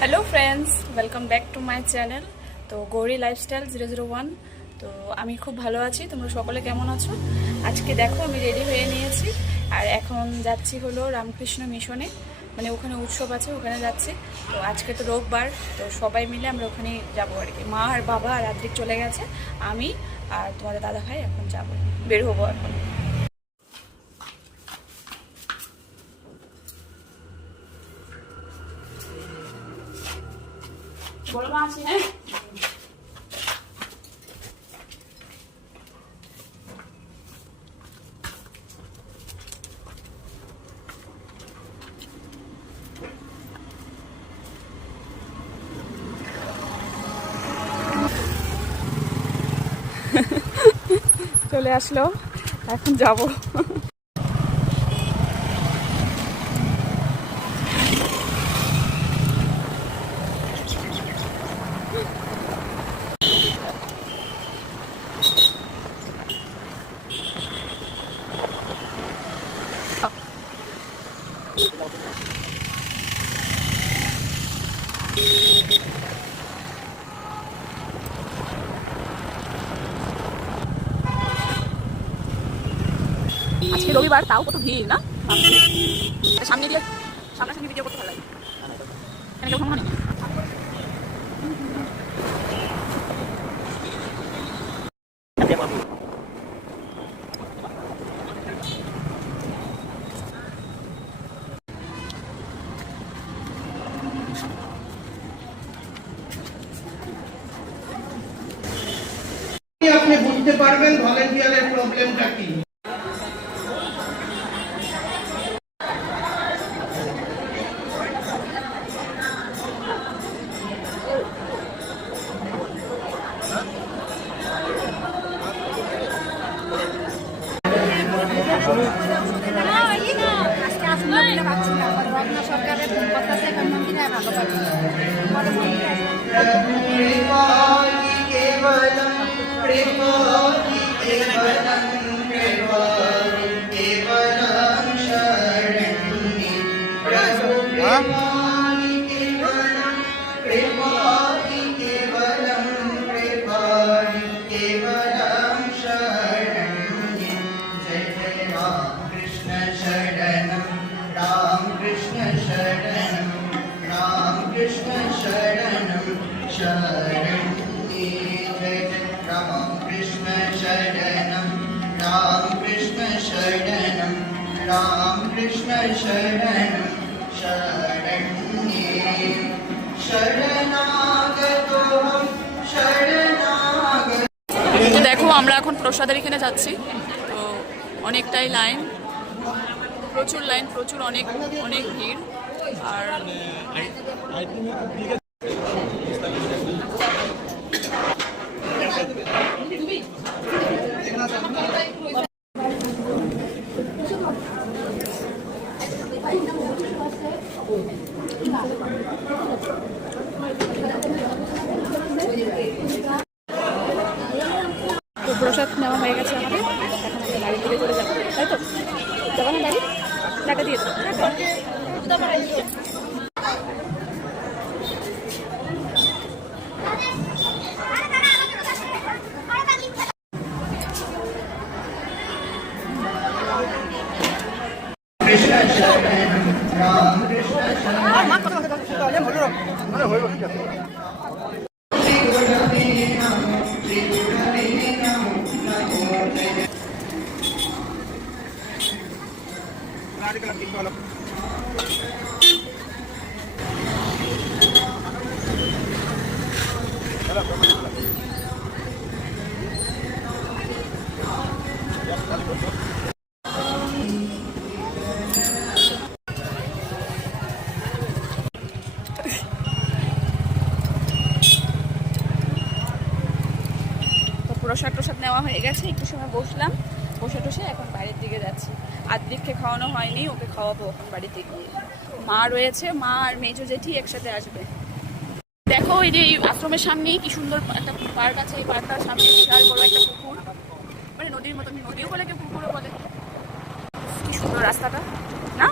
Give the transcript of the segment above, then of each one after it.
Hello friends, welcome back to my channel. তো Gauri lifestyle 001। তো আমি খুব ভালো আছি, তোমরা সকলে কেমন আছো? আজকে দেখো আমি রেডি হয়ে নিয়েছি আর এখন যাচ্ছি হলো রামকৃষ্ণ মিশনে, মানে ওখানে উৎসব আছে, ওখানে যাচ্ছি। তো আজকে তো রোববার, তো সবাই মিলে আমরা ওখানে যাবো আর কি। মা আর বাবা আর আদ্রিক চলে গেছে, আমি আর তোমাদের দাদা ভাই এখন যাবো, বের হবো এখন। বড় মা আছে, হ্যাঁ চলে আসলো, এখন যাব। আজকে রবিবার, তাও কত ভিড় না? সামনে দিয়ে সামনাসামনি ভিডিও করতে ভালো লাগে। এখানে কেউ ভ্রমণ নেই। আপনি বুঝতে পারবেন ভলেন্টিয়ারের প্রবলেমটা কি। रामकृष्ण शरणं शरण्ये शरणागतोऽहं शरणागत। দেখো আমরা এখন প্রসাদের এখানে যাচ্ছি, তো অনেকটাই লাইন, প্রচুর লাইন, প্রচুর অনেক অনেক ভিড়। আর প্রসাদ নেওয়া হয়ে গেছে আমাদের, এখন আমরা বাড়ি থেকে চলে যাবো, তাই তো? যাবো না বাড়ি? টাকা দিয়ে দেবো। कृष्ण शरणं रामकृष्ण প্রসাদ নেওয়া হয়ে গেছে, একটু সময় বসলাম, বসে টসে এখন বাড়ির দিকে যাচ্ছি। আদ্রিককে খাওয়ানো হয়নি, ওকে খাওয়াবো এখন বাড়িতে গিয়ে। মা রয়েছে, মা আর মেজো জেঠি একসাথে আসবে। দেখো এই যে আশ্রমের সামনেই কি সুন্দর একটা পার্ক আছে, এই পার্কটার সামনে বিশাল বড় একটা পুকুর, মানে নদীর মতো, নদীও বলে কেউ পুকুরও বলে। কি সুন্দর রাস্তাটা না?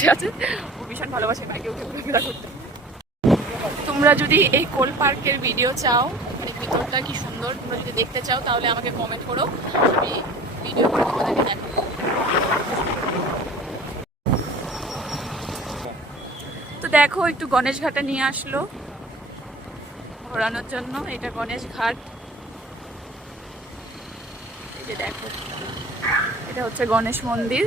বসে আছে, ও ভীষণ ভালোবাসে বাইকে উঠে ঘোরাফেরা করতে। তোমরা যদি এই কোল পার্কের ভিডিও চাও, মানে ভিতরটা কি সুন্দর, তোমরা যদি দেখতে চাও তাহলে আমাকে কমেন্ট করো, আমি ভিডিও করে তোমাদেরকে দেখাবো। তো দেখো একটু গণেশ ঘাটে নিয়ে আসলো ঘোরানোর জন্য, এটা গণেশ ঘাট। এই যে দেখো, এটা হচ্ছে গণেশ মন্দির।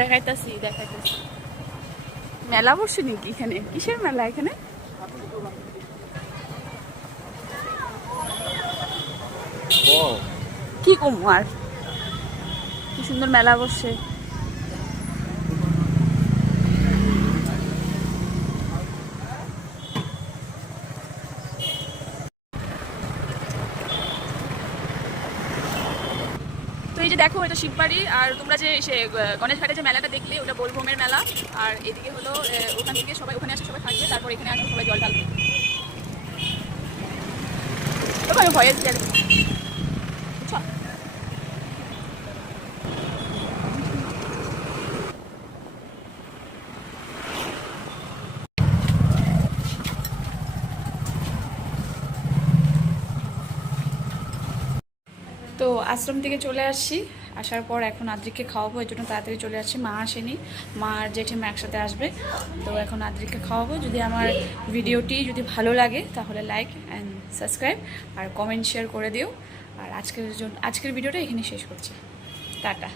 দেখাইতাছি মেলা বসে নাকি এখানে? কিসের মেলা এখানে? কি কুমার, কি সুন্দর মেলা বসে। তো এই যে দেখো, এটা শিববাড়ি। আর তোমরা যে সে গণেশ ঘাটে যে মেলাটা দেখলে, ওটা বোলবমের মেলা। আর এদিকে হলো ওখান থেকে সবাই ওখানে আসে, সবাই থাকবে, তারপর এখানে আসবে সবাই জল ঢালবে। তোমার ভয়েস দেবে, বুঝছো? তো আশ্রম থেকে চলে আসছি, আসার পর এখন আদ্রিককে খাওয়াবো, এই জন্য তাড়াতাড়ি চলে আসছি। মা আসেনি, মা আর জেঠিমা একসাথে আসবে। তো এখন আদ্রিককে খাওয়াবো। যদি আমার ভিডিওটি যদি ভালো লাগে তাহলে লাইক অ্যান্ড সাবস্ক্রাইব আর কমেন্ট শেয়ার করে দিও। আর আজকের ভিডিওটা এখানে শেষ করছি। টাটা।